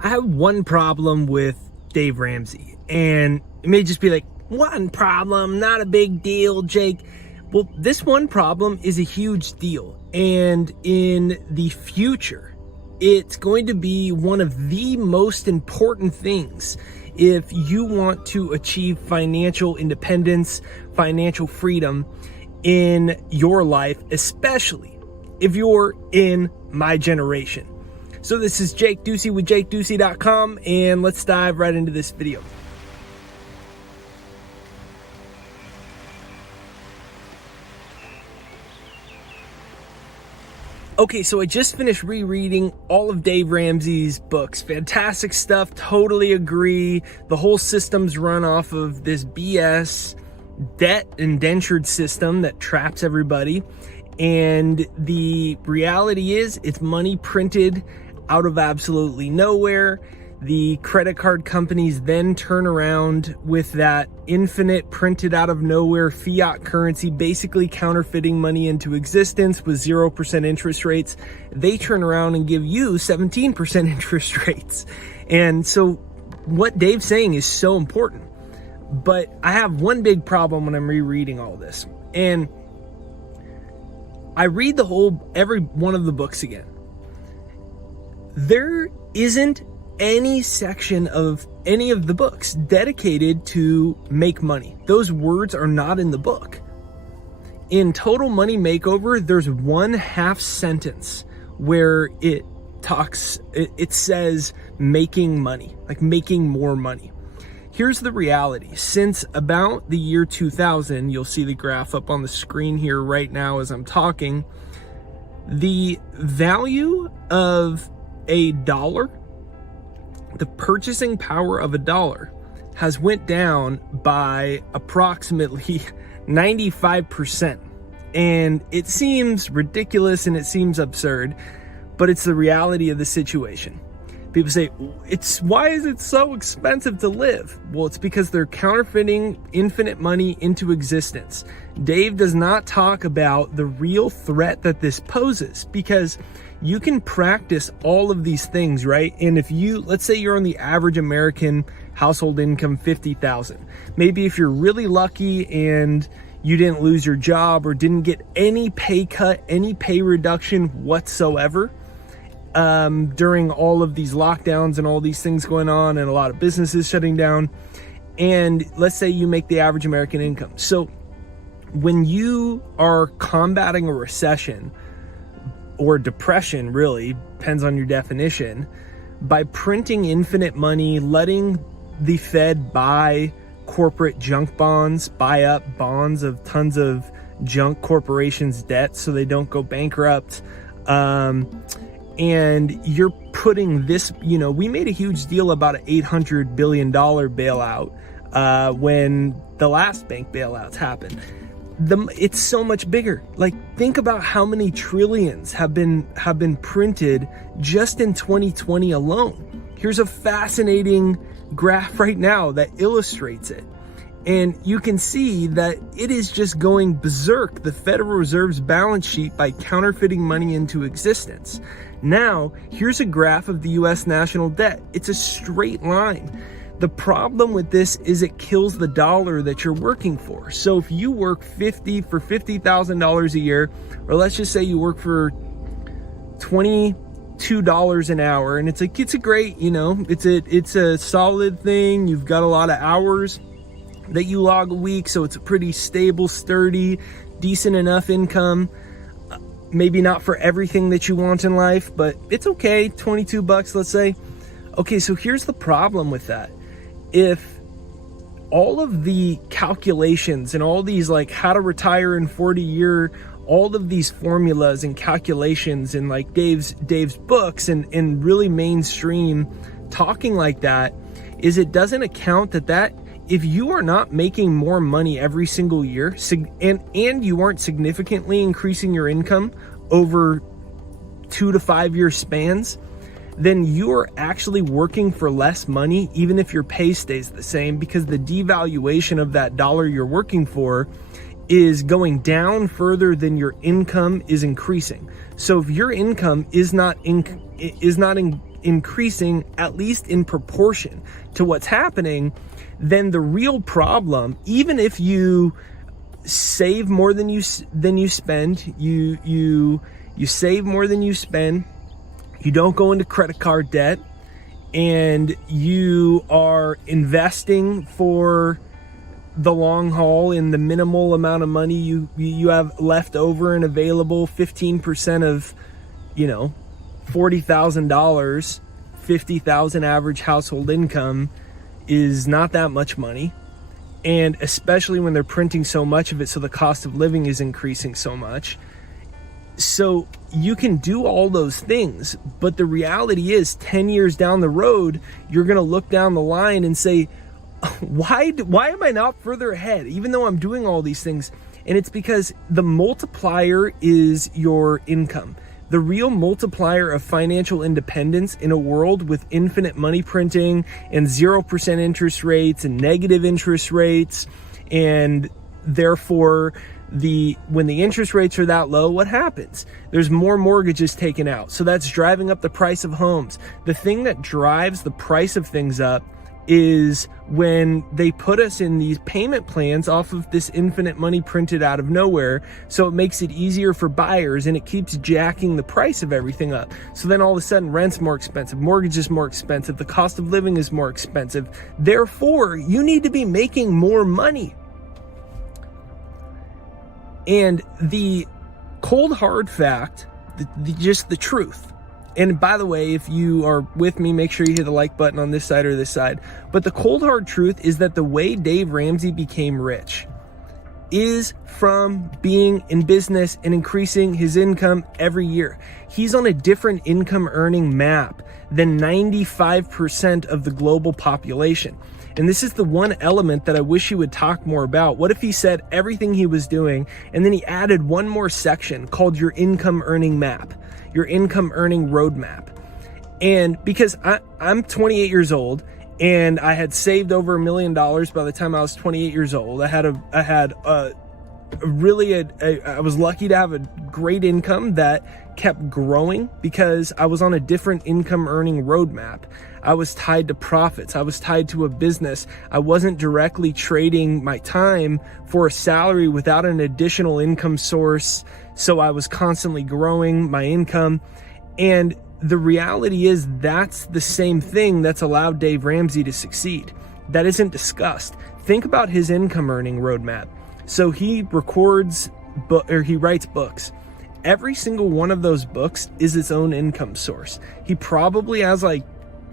I have one problem with Dave Ramsey, and it may just be like, one problem, not a big deal, Jake. Well, this one problem is a huge deal, and in the future, it's going to be one of the most important things if you want to achieve financial independence, financial freedom in your life, especially if you're in my generation. So this is Jake Ducey with JakeDucey.com, and let's dive right into this video. Okay, so I just finished rereading all of Dave Ramsey's books. Fantastic stuff, totally agree. The whole system's run off of this BS debt indentured system that traps everybody. And the reality is it's money printed out of absolutely nowhere. The credit card companies then turn around with that infinite printed out of nowhere fiat currency, basically counterfeiting money into existence with 0% interest rates. They turn around and give you 17% interest rates. And so what Dave's saying is so important. But I have one big problem when I'm rereading all this. And I read every one of the books again. There isn't any section of any of the books dedicated to make money. Those words are not in the book. In Total Money Makeover, there's one half sentence where it says making money, like making more money. Here's the reality. Since about the year 2000, you'll see the graph up on the screen here right now as I'm talking, the value of a dollar, the purchasing power of a dollar has went down by approximately 95%. And it seems ridiculous and it seems absurd, but it's the reality of the situation. People say, why is it so expensive to live? Well, it's because they're counterfeiting infinite money into existence. Dave does not talk about the real threat that this poses, because you can practice all of these things, right? And if let's say you're on the average American household income, 50,000. Maybe if you're really lucky and you didn't lose your job or didn't get any pay cut, any pay reduction whatsoever, during all of these lockdowns and all these things going on and a lot of businesses shutting down. And let's say you make the average American income. So when you are combating a recession or depression, really depends on your definition, by printing infinite money, letting the Fed buy corporate junk bonds, buy up bonds of tons of junk corporations' debt so they don't go bankrupt, and you're putting this, we made a huge deal about an $800 billion bailout when the last bank bailouts happened. It's so much bigger. Like, think about how many trillions have been printed just in 2020 alone. Here's a fascinating graph right now that illustrates it. And you can see that it is just going berserk, the Federal Reserve's balance sheet, by counterfeiting money into existence. Now, here's a graph of the US national debt. It's a straight line. The problem with this is it kills the dollar that you're working for. So if you work for $50,000 a year, or let's just say you work for $22 an hour, and it's a great, it's a solid thing. You've got a lot of hours that you log a week, so it's a pretty stable, sturdy, decent enough income. Maybe not for everything that you want in life, but it's okay. 22 bucks, let's say. Okay, so here's the problem with that. If all of the calculations and all these, like, how to retire in 40 year, all of these formulas and calculations and like Dave's books and really mainstream talking like that, is it doesn't account that if you are not making more money every single year, and you aren't significantly increasing your income over 2 to 5 year spans, then you are actually working for less money, even if your pay stays the same, because the devaluation of that dollar you're working for is going down further than your income is increasing. So if your income is not increasing, at least in proportion to what's happening, then the real problem, even if you save more than you spend, you save more than you spend, you don't go into credit card debt, and you are investing for the long haul in the minimal amount of money you have left over and available, 15% of, $40,000, 50,000 average household income is not that much money. And especially when they're printing so much of it, so the cost of living is increasing so much. So you can do all those things, but the reality is 10 years down the road, you're going to look down the line and say, why am I not further ahead, even though I'm doing all these things? And it's because the multiplier is your income. The real multiplier of financial independence in a world with infinite money printing and 0% interest rates and negative interest rates, and therefore when the interest rates are that low, what happens? There's more mortgages taken out. So that's driving up the price of homes. The thing that drives the price of things up is when they put us in these payment plans off of this infinite money printed out of nowhere. So it makes it easier for buyers, and it keeps jacking the price of everything up. So then all of a sudden rent's more expensive, mortgage is more expensive, the cost of living is more expensive. Therefore, you need to be making more money. And the cold hard fact, just the truth. And by the way, if you are with me, make sure you hit the like button on this side or this side. But the cold hard truth is that the way Dave Ramsey became rich is from being in business and increasing his income every year. He's on a different income earning map than 95% of the global population. And this is the one element that I wish he would talk more about. What if he said everything he was doing, and then he added one more section called your income earning map, your income earning roadmap? And because I'm 28 years old, and I had saved over $1 million by the time I was 28 years old. I was lucky to have a great income that kept growing because I was on a different income earning roadmap. I was tied to profits. I was tied to a business. I wasn't directly trading my time for a salary without an additional income source. So I was constantly growing my income. And the reality is that's the same thing that's allowed Dave Ramsey to succeed. That isn't discussed. Think about his income earning roadmap. So he he writes books. Every single one of those books is its own income source. He probably has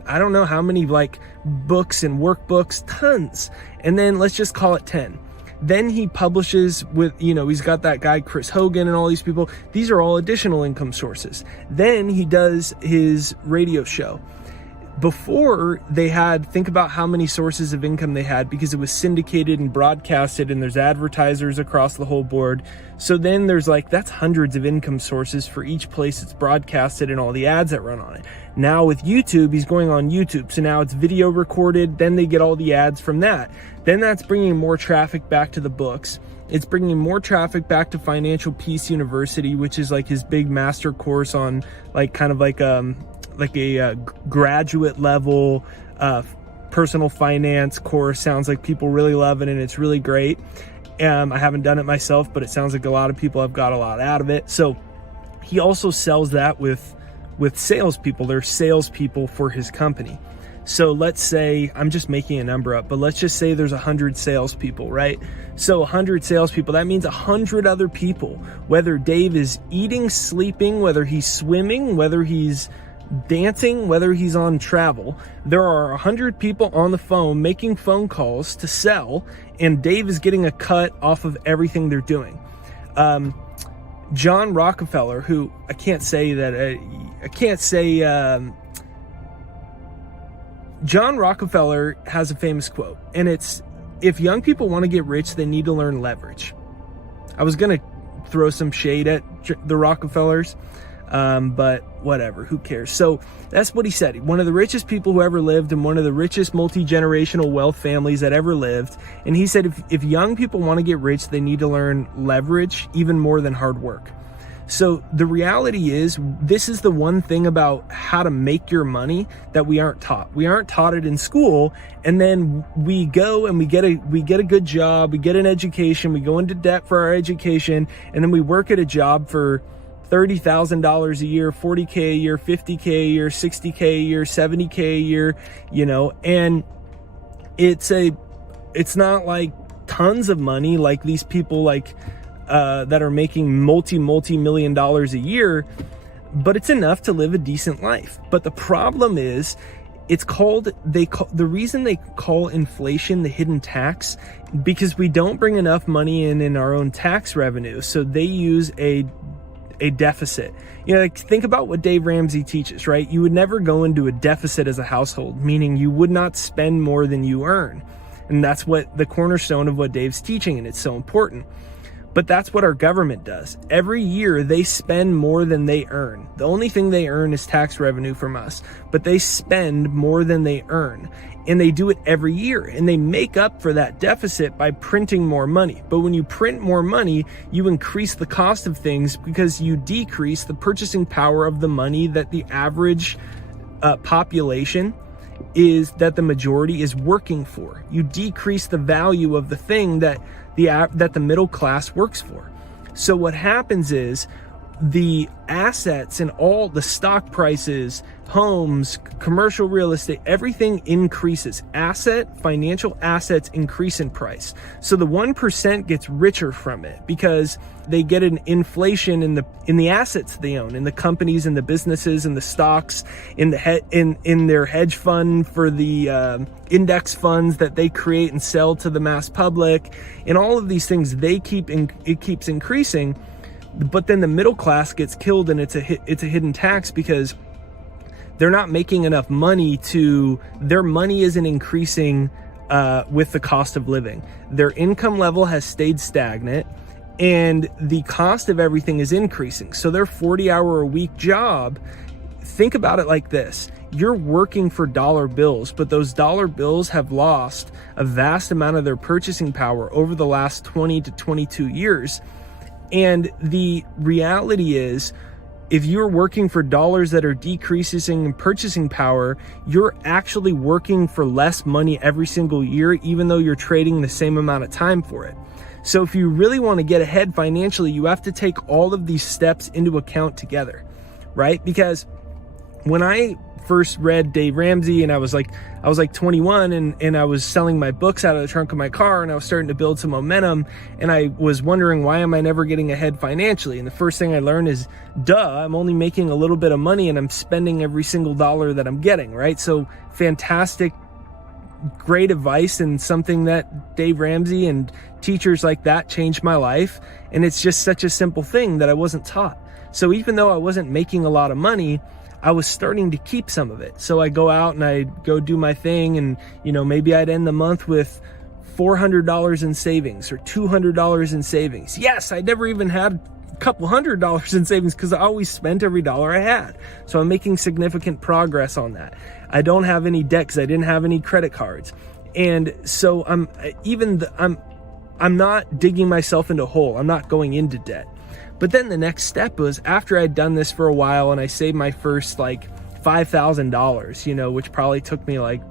I don't know how many books and workbooks, tons. And then let's just call it 10. Then he publishes with, he's got that guy, Chris Hogan, and all these people. These are all additional income sources. Then he does his radio show. Before they think about how many sources of income they had, because it was syndicated and broadcasted, and there's advertisers across the whole board. So then there's that's hundreds of income sources for each place it's broadcasted and all the ads that run on it. Now with YouTube, he's going on YouTube. So now it's video recorded. Then they get all the ads from that. Then that's bringing more traffic back to the books. It's bringing more traffic back to Financial Peace University, which is his big master course on a graduate level personal finance course. Sounds like people really love it, and it's really great. I haven't done it myself, but it sounds like a lot of people have got a lot out of it. So he also sells that with salespeople. They're salespeople for his company. So let's say, I'm just making a number up, but let's just say there's 100 salespeople, right? So 100 salespeople, that means 100 other people, whether Dave is eating, sleeping, whether he's swimming, whether he's dancing, whether he's on travel. There are 100 people on the phone making phone calls to sell, and Dave is getting a cut off of everything they're doing. John Rockefeller, who John Rockefeller has a famous quote, and it's, if young people want to get rich, they need to learn leverage. I was going to throw some shade at the Rockefellers, but whatever, who cares? So that's what he said. One of the richest people who ever lived, and one of the richest multi-generational wealth families that ever lived. And he said, if young people want to get rich, they need to learn leverage even more than hard work. So the reality is, this is the one thing about how to make your money that we aren't taught. We aren't taught it in school, and then we go and we get a good job, we get an education, we go into debt for our education, and then we work at a job for $30,000 a year, $40K a year, $50K a year, $60K a year, $70K a year, and it's not like tons of money like these people that are making multi-million dollars a year, but it's enough to live a decent life. But the problem is, the reason they call inflation the hidden tax, because we don't bring enough money in our own tax revenue. So they use a deficit. Think about what Dave Ramsey teaches, right? You would never go into a deficit as a household, meaning you would not spend more than you earn. And that's what the cornerstone of what Dave's teaching, and it's so important. But that's what our government does. Every year they spend more than they earn. The only thing they earn is tax revenue from us, but they spend more than they earn. And they do it every year, and they make up for that deficit by printing more money. But when you print more money, you increase the cost of things because you decrease the purchasing power of the money that the average population that the majority is working for. You decrease the value of the thing that the middle class works for. So what happens is, the assets and all the stock prices, homes, commercial real estate, everything increases. Financial assets increase in price. So the 1% gets richer from it because they get an inflation in the assets they own, in the companies and the businesses and the stocks, in their hedge fund for the index funds that they create and sell to the mass public, and all of these things it keeps increasing. But then the middle class gets killed, and it's a hidden tax because they're not making enough money their money isn't increasing with the cost of living. Their income level has stayed stagnant, and the cost of everything is increasing. So their 40-hour-a-week job, think about it like this. You're working for dollar bills, but those dollar bills have lost a vast amount of their purchasing power over the last 20 to 22 years. And the reality is, if you're working for dollars that are decreasing in purchasing power, you're actually working for less money every single year, even though you're trading the same amount of time for it. So if you really want to get ahead financially, you have to take all of these steps into account together, right? Because when I first read Dave Ramsey, and I was like 21, and I was selling my books out of the trunk of my car, and I was starting to build some momentum, and I was wondering, why am I never getting ahead financially? And the first thing I learned is, I'm only making a little bit of money, and I'm spending every single dollar that I'm getting, right? So fantastic, great advice, and something that Dave Ramsey and teachers like that changed my life. And it's just such a simple thing that I wasn't taught. So even though I wasn't making a lot of money, I was starting to keep some of it. So I go out and I go do my thing, and maybe I'd end the month with $400 in savings or $200 in savings. Yes, I never even had a couple $100 in savings because I always spent every dollar I had. So I'm making significant progress on that. I don't have any debt because I didn't have any credit cards. And so I'm not digging myself into a hole. I'm not going into debt. But then the next step was, after I'd done this for a while and I saved my first $5,000, which probably took me like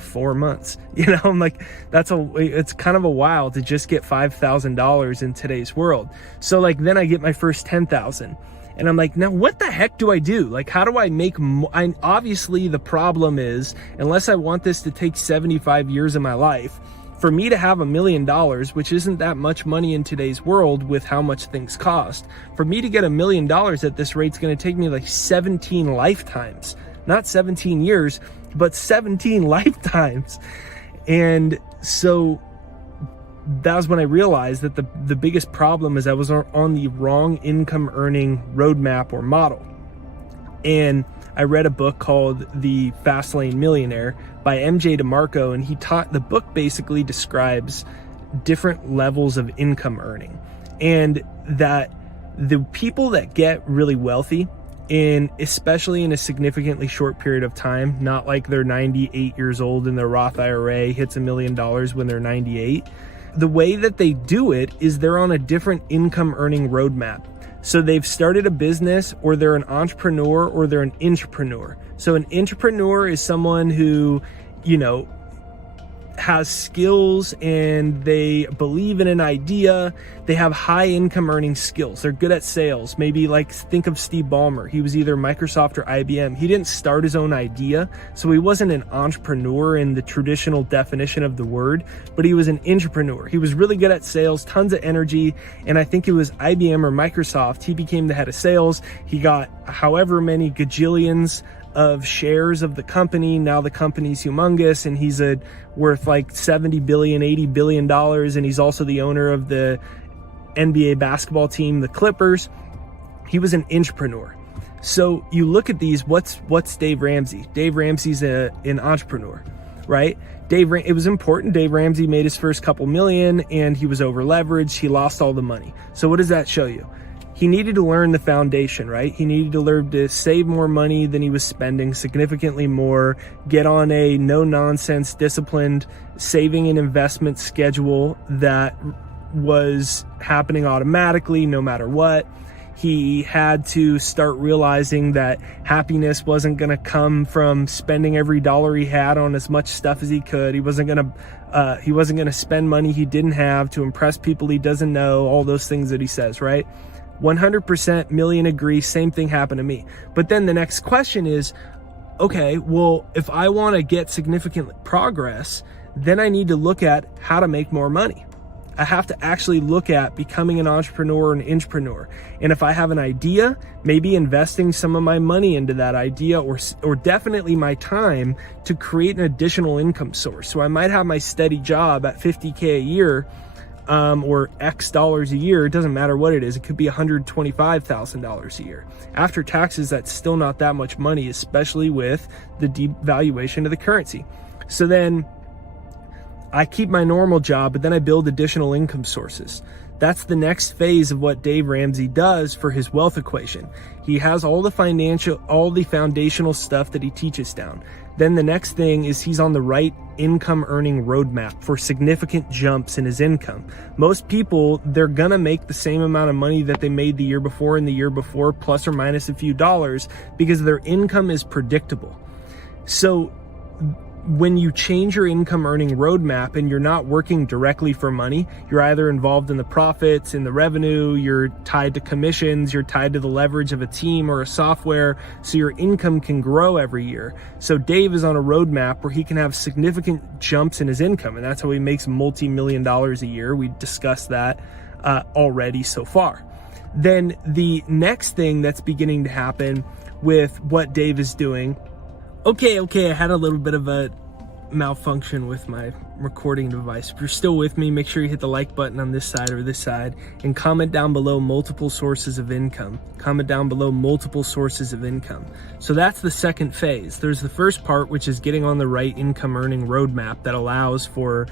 4 months. I'm like, it's kind of a while to just get $5,000 in today's world. So then I get my first 10,000. And I'm like, now what the heck do I do? How do I make more? Obviously the problem is, unless I want this to take 75 years of my life, for me to have $1 million, which isn't that much money in today's world with how much things cost, for me to get $1 million at this rate is going to take me 17 lifetimes. Not 17 years, but 17 lifetimes. And so that was when I realized that the biggest problem is I was on the wrong income earning roadmap or model. And I read a book called The Fast Lane Millionaire by MJ DeMarco, and the book basically describes different levels of income earning, and that the people that get really wealthy, especially in a significantly short period of time, not like they're 98 years old and their Roth IRA hits $1 million when they're 98. the way that they do it is they're on a different income earning roadmap. So they've started a business, or they're an entrepreneur, or they're an intrapreneur. So an intrapreneur is someone who, has skills and they believe in an idea. They have high income earning skills. They're good at sales. Maybe like think of Steve Ballmer. He was either Microsoft or IBM. He didn't start his own idea, so he wasn't an entrepreneur in the traditional definition of the word, but he was an intrapreneur. He was really good at sales, tons of energy, and I think it was IBM or Microsoft. He became the head of sales. He got however many gajillions of shares of the company. Now the company's humongous, and he's worth like 70 billion, 80 billion dollars, and he's also the owner of the NBA basketball team, the Clippers. He was an intrapreneur. So you look at these, what's Dave Ramsey? Dave Ramsey's an entrepreneur, right? It was important. Dave Ramsey made his first couple million, and he was over leveraged. He lost all the money. So what does that show you? He needed to learn the foundation, right? He needed to learn to save more money than he was spending, significantly more, get on a no-nonsense, disciplined saving and investment schedule that was happening automatically no matter what. He had to start realizing that happiness wasn't going to come from spending every dollar he had on as much stuff as he could. He wasn't going to spend money he didn't have to impress people he doesn't know, all those things that he says, right? 100% million agree, same thing happened to me. But then the next question is, okay, well, if I want to get significant progress, then I need to look at how to make more money. I have to actually look at becoming an entrepreneur or an intrapreneur. And if I have an idea, maybe investing some of my money into that idea, or definitely my time to create an additional income source. So I might have my steady job at $50K a year, or X dollars a year. It doesn't matter what it is. It could be $125,000 a year. After taxes, that's still not that much money, especially with the devaluation of the currency. So then I keep my normal job, but then I build additional income sources. That's the next phase of what Dave Ramsey does for his wealth equation. He has all the foundational stuff that he teaches down. Then the next thing is he's on the right income earning roadmap for significant jumps in his income. Most people, they're gonna make the same amount of money that they made the year before and the year before, plus or minus a few dollars, because their income is predictable. So when you change your income earning roadmap and you're not working directly for money, you're either involved in the profits, in the revenue, you're tied to commissions, you're tied to the leverage of a team or a software, so your income can grow every year. So Dave is on a roadmap where he can have significant jumps in his income, and that's how he makes multi-million dollars a year. We discussed that already so far. Then the next thing that's beginning to happen with what Dave is doing, Okay, I had a little bit of a malfunction with my recording device. If you're still with me, make sure you hit the like button on this side or this side, and comment down below multiple sources of income. Comment down below multiple sources of income. So that's the second phase. There's the first part, which is getting on the right income earning roadmap that allows for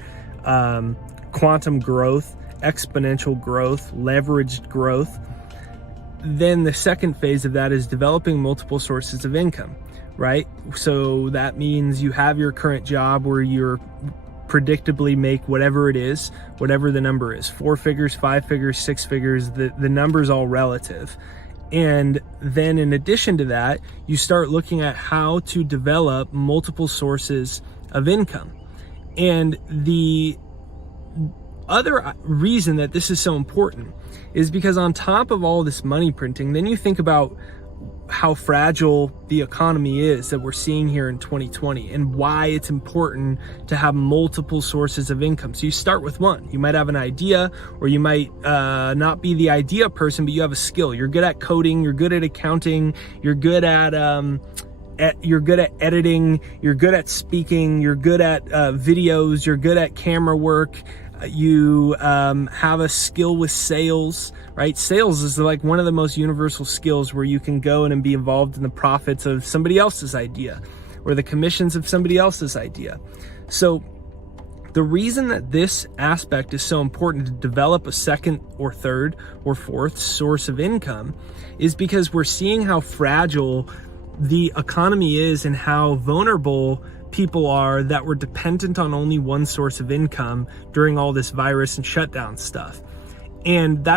quantum growth, exponential growth, leveraged growth. Then the second phase of that is developing multiple sources of income. Right? So that means you have your current job where you're predictably make whatever it is, whatever the number is, 4 figures, 5 figures, 6 figures, the number's all relative. And then in addition to that, you start looking at how to develop multiple sources of income. And the other reason that this is so important is because on top of all this money printing, then you think about how fragile the economy is that we're seeing here in 2020 and why it's important to have multiple sources of income. So you start with one. You might have an idea, or you might not be the idea person, but you have a skill. You're good at coding, you're good at accounting, you're good at editing, you're good at speaking, you're good at videos, you're good at camera work. You have a skill with sales, right? Sales is like one of the most universal skills where you can go in and be involved in the profits of somebody else's idea or the commissions of somebody else's idea. So the reason that this aspect is so important to develop a second or third or fourth source of income is because we're seeing how fragile the economy is and how vulnerable people are that were dependent on only one source of income during all this virus and shutdown stuff. And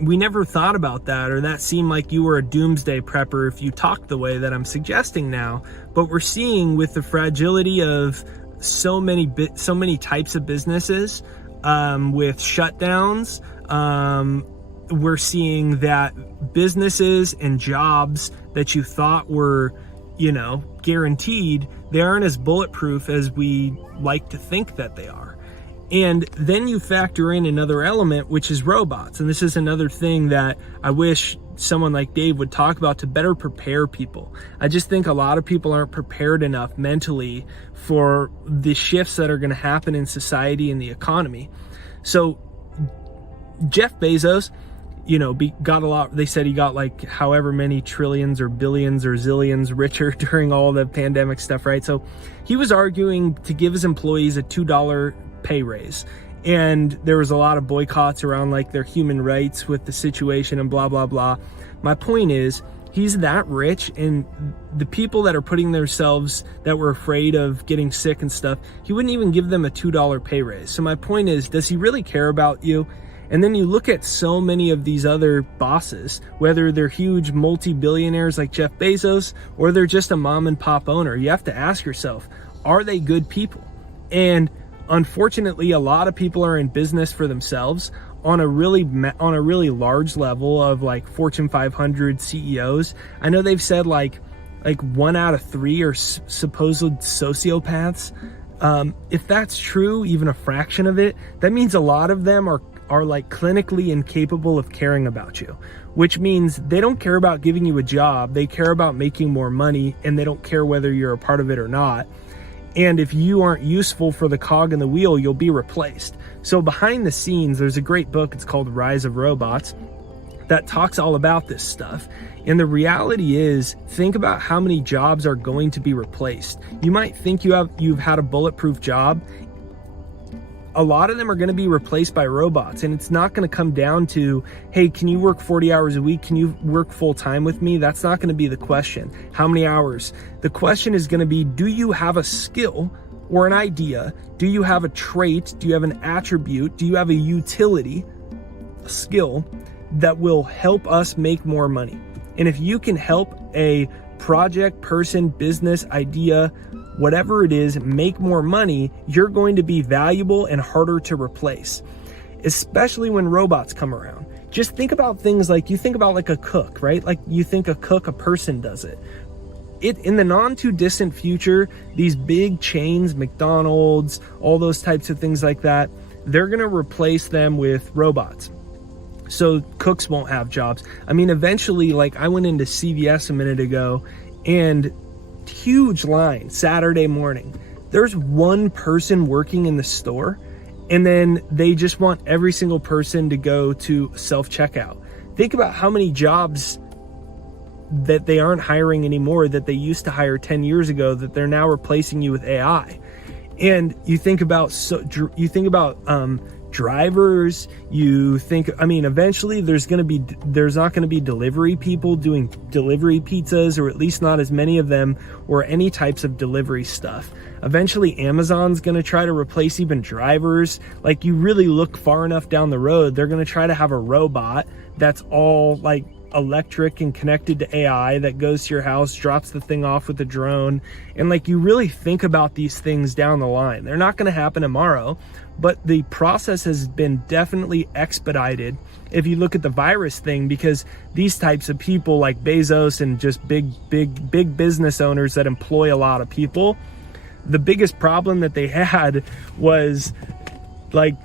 we never thought about that, or that seemed like you were a doomsday prepper if you talked the way that I'm suggesting now. But we're seeing with the fragility of so many types of businesses, with shutdowns, we're seeing that businesses and jobs that you thought were, guaranteed, they aren't as bulletproof as we like to think that they are. And then you factor in another element, which is robots. And this is another thing that I wish someone like Dave would talk about to better prepare people. I just think a lot of people aren't prepared enough mentally for the shifts that are going to happen in society and the economy. So Jeff Bezos, got a lot. They said he got like however many trillions or billions or zillions richer during all the pandemic stuff, right? So he was arguing to give his employees a $2 pay raise, and there was a lot of boycotts around like their human rights with the situation and blah blah blah. My point is, he's that rich, and the people that are putting themselves, that were afraid of getting sick and stuff, he wouldn't even give them a $2 pay raise. So my point is, does he really care about you? And then you look at so many of these other bosses, whether they're huge multi-billionaires like Jeff Bezos, or they're just a mom and pop owner. You have to ask yourself, are they good people? And unfortunately, a lot of people are in business for themselves on a really large level of like Fortune 500 CEOs. I know they've said like 1 out of 3 are supposed sociopaths. If that's true, even a fraction of it, that means a lot of them are like clinically incapable of caring about you, which means they don't care about giving you a job. They care about making more money, and they don't care whether you're a part of it or not. And if you aren't useful for the cog in the wheel, you'll be replaced. So behind the scenes, there's a great book. It's called Rise of Robots that talks all about this stuff. And the reality is, think about how many jobs are going to be replaced. You might think you've had a bulletproof job. A lot of them are going to be replaced by robots, and it's not going to come down to, hey, can you work 40 hours a week? Can you work full time with me? That's not going to be the question. How many hours? The question is going to be, do you have a skill or an idea? Do you have a trait? Do you have an attribute? Do you have a utility, a skill that will help us make more money? And if you can help a project, person, business, idea, whatever it is, make more money, you're going to be valuable and harder to replace, especially when robots come around. Just think about things like, you think about like a cook, right? Like you think a person does it. In the non too distant future, these big chains, McDonald's, all those types of things like that, they're going to replace them with robots. So cooks won't have jobs. I mean, eventually, like I went into CVS a minute ago, and huge line Saturday morning. There's one person working in the store, and then they just want every single person to go to self-checkout. Think about how many jobs that they aren't hiring anymore that they used to hire 10 years ago that they're now replacing you with AI. And you think about drivers, eventually there's not going to be delivery people doing delivery pizzas, or at least not as many of them, or any types of delivery stuff. Eventually Amazon's going to try to replace even drivers. Like, you really look far enough down the road, they're going to try to have a robot that's all like electric and connected to AI that goes to your house, drops the thing off with a drone. And like, you really think about these things down the line. They're not going to happen tomorrow, but the process has been definitely expedited if you look at the virus thing, because these types of people like Bezos and just big business owners that employ a lot of people, the biggest problem that they had was like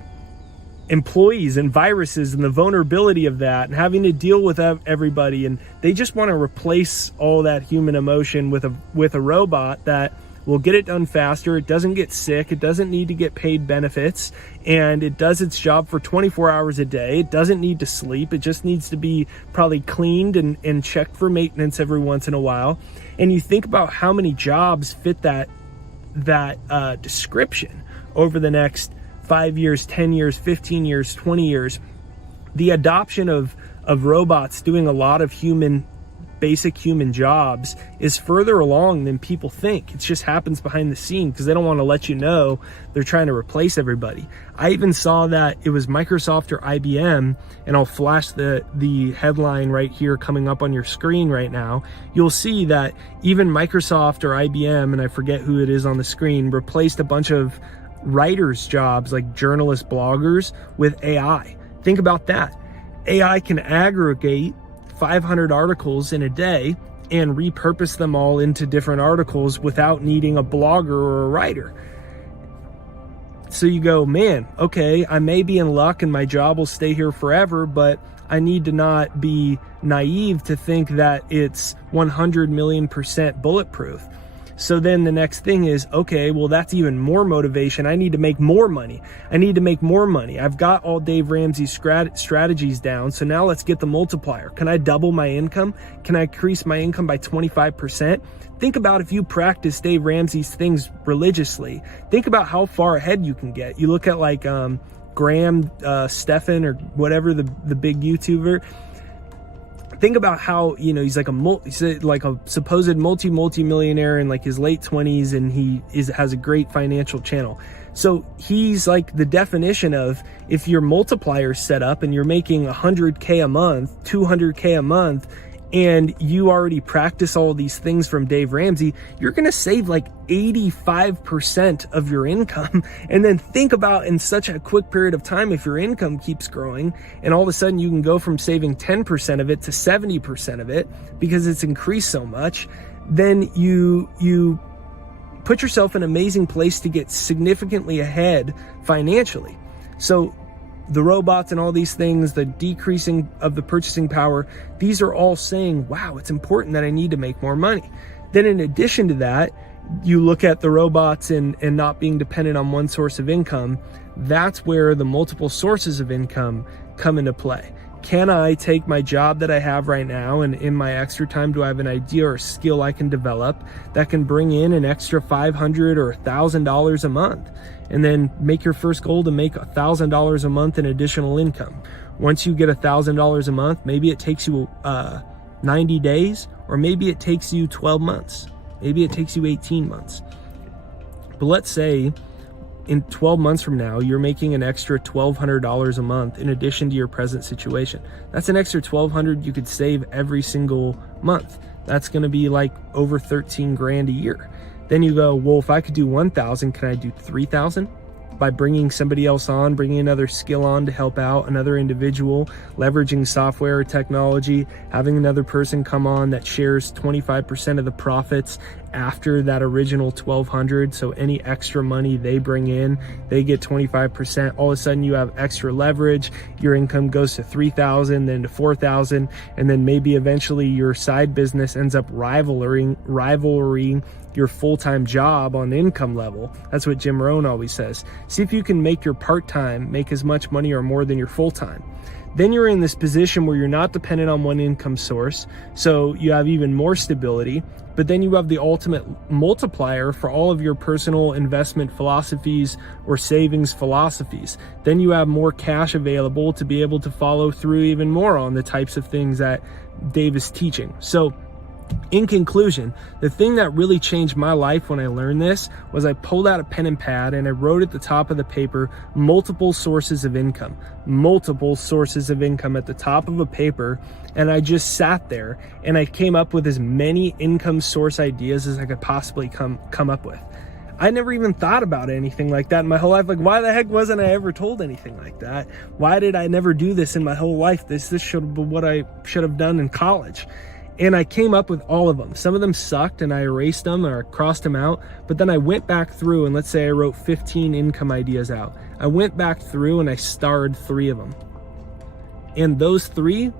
employees and viruses and the vulnerability of that, and having to deal with everybody. And they just want to replace all that human emotion with a robot that will get it done faster. It doesn't get sick. It doesn't need to get paid benefits, and it does its job for 24 hours a day. It doesn't need to sleep. It just needs to be probably cleaned and checked for maintenance every once in a while. And you think about how many jobs fit that description over the next 5 years, 10 years, 15 years, 20 years. The adoption of robots doing a lot of human basic human jobs is further along than people think. It just happens behind the scene because they don't want to let you know they're trying to replace everybody. I even saw that it was Microsoft or IBM, and I'll flash the headline right here coming up on your screen right now. You'll see that even Microsoft or IBM, and I forget who it is on the screen, replaced a bunch of writers' jobs like journalists, bloggers with AI. Think about that. AI can aggregate 500 articles in a day and repurpose them all into different articles without needing a blogger or a writer. So you go, man, okay, I may be in luck and my job will stay here forever, but I need to not be naive to think that it's 100 million% bulletproof. So then the next thing is, okay, well, that's even more motivation. I need to make more money. I've got all Dave Ramsey's strategies down. So now let's get the multiplier. Can I double my income? Can I increase my income by 25%? Think about if you practice Dave Ramsey's things religiously. Think about how far ahead you can get. You look at like Graham Stephan or whatever, the big YouTuber. Think about how, he's like a supposed multi-millionaire in like his late 20s, and he has a great financial channel. So he's like the definition of, if your multiplier's set up and you're making 100K a month, 200K a month, and you already practice all these things from Dave Ramsey, you're going to save like 85% of your income. And then think about, in such a quick period of time, if your income keeps growing and all of a sudden you can go from saving 10% of it to 70% of it because it's increased so much, then you put yourself in an amazing place to get significantly ahead financially. So the robots and all these things, the decreasing of the purchasing power, these are all saying, wow, it's important that I need to make more money. Then in addition to that, you look at the robots and not being dependent on one source of income. That's where the multiple sources of income come into play. Can I take my job that I have right now, and in my extra time, do I have an idea or a skill I can develop that can bring in an extra $500 or $1,000 a month? And then make your first goal to make $1,000 a month in additional income. Once you get $1,000 a month, maybe it takes you 90 days, or maybe it takes you 12 months. Maybe it takes you 18 months. But let's say in 12 months from now, you're making an extra $1,200 a month in addition to your present situation. That's an extra $1,200 you could save every single month. That's going to be like over 13 grand a year. Then you go, well, if I could do 1,000, can I do 3,000? By bringing somebody else on, bringing another skill on to help out another individual, leveraging software or technology, having another person come on that shares 25% of the profits after that original 1,200. So any extra money they bring in, they get 25%. All of a sudden you have extra leverage. Your income goes to 3,000, then to 4,000, and then maybe eventually your side business ends up rivaling your full-time job on income level. That's what Jim Rohn always says. See if you can make your part-time make as much money or more than your full-time. Then you're in this position where you're not dependent on one income source, so you have even more stability, but then you have the ultimate multiplier for all of your personal investment philosophies or savings philosophies. Then you have more cash available to be able to follow through even more on the types of things that Dave is teaching. So in conclusion, the thing that really changed my life when I learned this was I pulled out a pen and pad and I wrote at the top of the paper, multiple sources of income at the top of a paper. And I just sat there and I came up with as many income source ideas as I could possibly come up with. I never even thought about anything like that in my whole life. Like, why the heck wasn't I ever told anything like that? Why did I never do this in my whole life? This should have been what I should have done in college. And I came up with all of them. Some of them sucked and I erased them or crossed them out. But then I went back through and let's say I wrote 15 income ideas out. I went back through and I starred 3 of them. And those 3,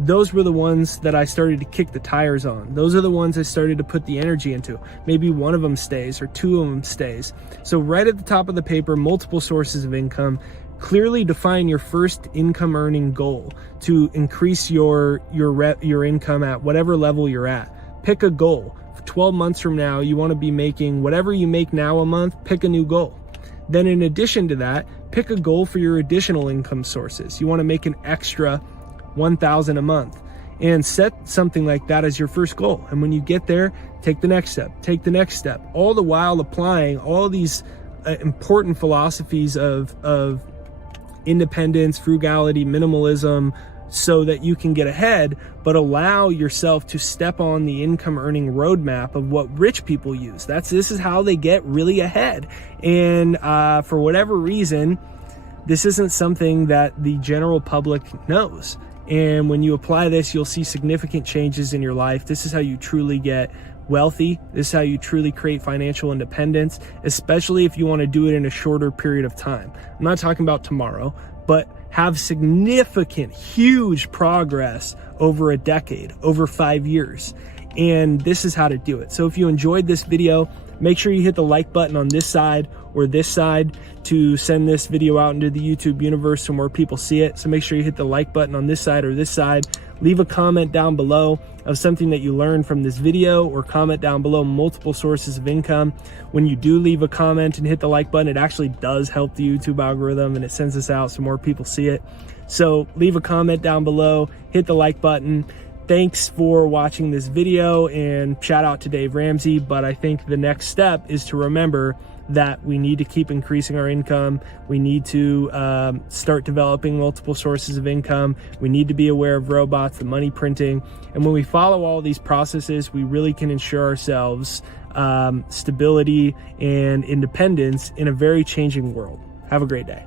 those were the ones that I started to kick the tires on. Those are the ones I started to put the energy into. Maybe one of them stays or 2 of them stays. So right at the top of the paper, multiple sources of income. Clearly define your first income earning goal to increase your income at whatever level you're at. Pick a goal. For 12 months from now, you want to be making whatever you make now a month, pick a new goal. Then in addition to that, pick a goal for your additional income sources. You want to make an extra 1,000 a month. and set something like that as your first goal. And when you get there, take the next step, take the next step, all the while applying all these important philosophies of independence, frugality, minimalism, so that you can get ahead, but allow yourself to step on the income earning roadmap of what rich people use. This is how they get really ahead. And for whatever reason, this isn't something that the general public knows. And when you apply this, you'll see significant changes in your life. This is how you truly get wealthy. This is how you truly create financial independence, especially if you want to do it in a shorter period of time. I'm not talking about tomorrow, but have significant, huge progress over a decade, over 5 years. And this is how to do it. So if you enjoyed this video, make sure you hit the like button on this side or this side to send this video out into the YouTube universe so more people see it. So make sure you hit the like button on this side or this side. Leave a comment down below of something that you learned from this video, or comment down below multiple sources of income. When you do leave a comment and hit the like button, it actually does help the YouTube algorithm and it sends this out so more people see it. So leave a comment down below, hit the like button. Thanks for watching this video, and shout out to Dave Ramsey. But I think the next step is to remember that we need to keep increasing our income. We need to start developing multiple sources of income. We need to be aware of robots, the money printing. And when we follow all these processes, we really can ensure ourselves stability and independence in a very changing world. Have a great day.